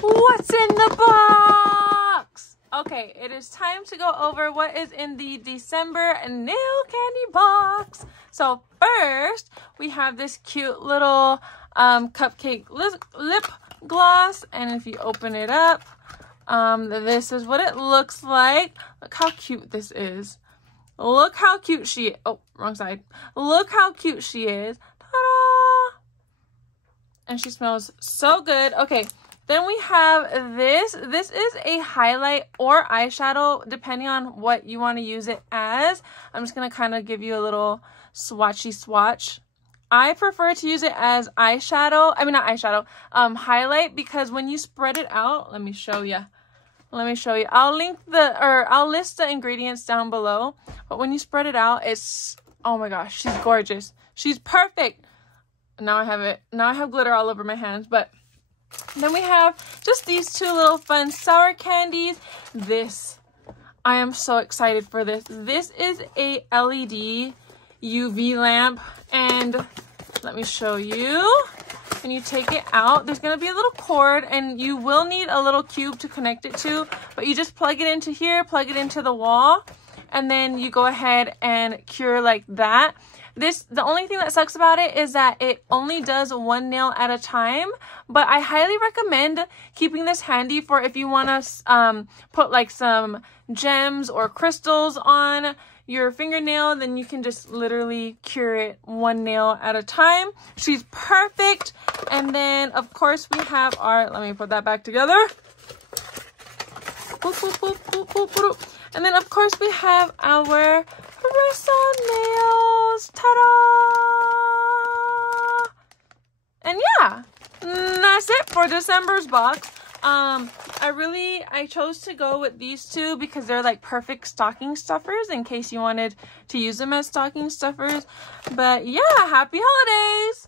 What's in the box? Okay, it is time to go over what is in the December nail candy box. So first, we have this cute little cupcake lip gloss. And if you open it up, this is what it looks like. Look how cute this is. Look how cute she is. Oh, wrong side. Look how cute she is. Ta-da! And she smells so good. Okay, then we have this. This is a highlight or eyeshadow, depending on what you want to use it as. I'm just going to kind of give you a little swatchy swatch. I prefer to use it as eyeshadow. I mean, not eyeshadow. Highlight, because when you spread it out, let me show you. I'll list the ingredients down below. But when you spread it out, it's, oh my gosh, she's gorgeous. She's perfect. Now I have glitter all over my hands. But then we have just these two little fun sour candies. This, I am so excited for this. This is a LED UV lamp. And let me show you. When you take it out, there's going to be a little cord, and you will need a little cube to connect it to, but you just plug it into here, plug it into the wall, and then you go ahead and cure like that. The only thing that sucks about it is that it only does one nail at a time, but I highly recommend keeping this handy for if you want to put like some gems or crystals on your fingernail, then you can just literally cure it one nail at a time. She's perfect. And then of course we have our, let me put that back together. And then of course we have our press-on nails. Ta-da! And yeah, that's it for December's box. I chose to go with these two because they're like perfect stocking stuffers in case you wanted to use them as stocking stuffers. But yeah, happy holidays!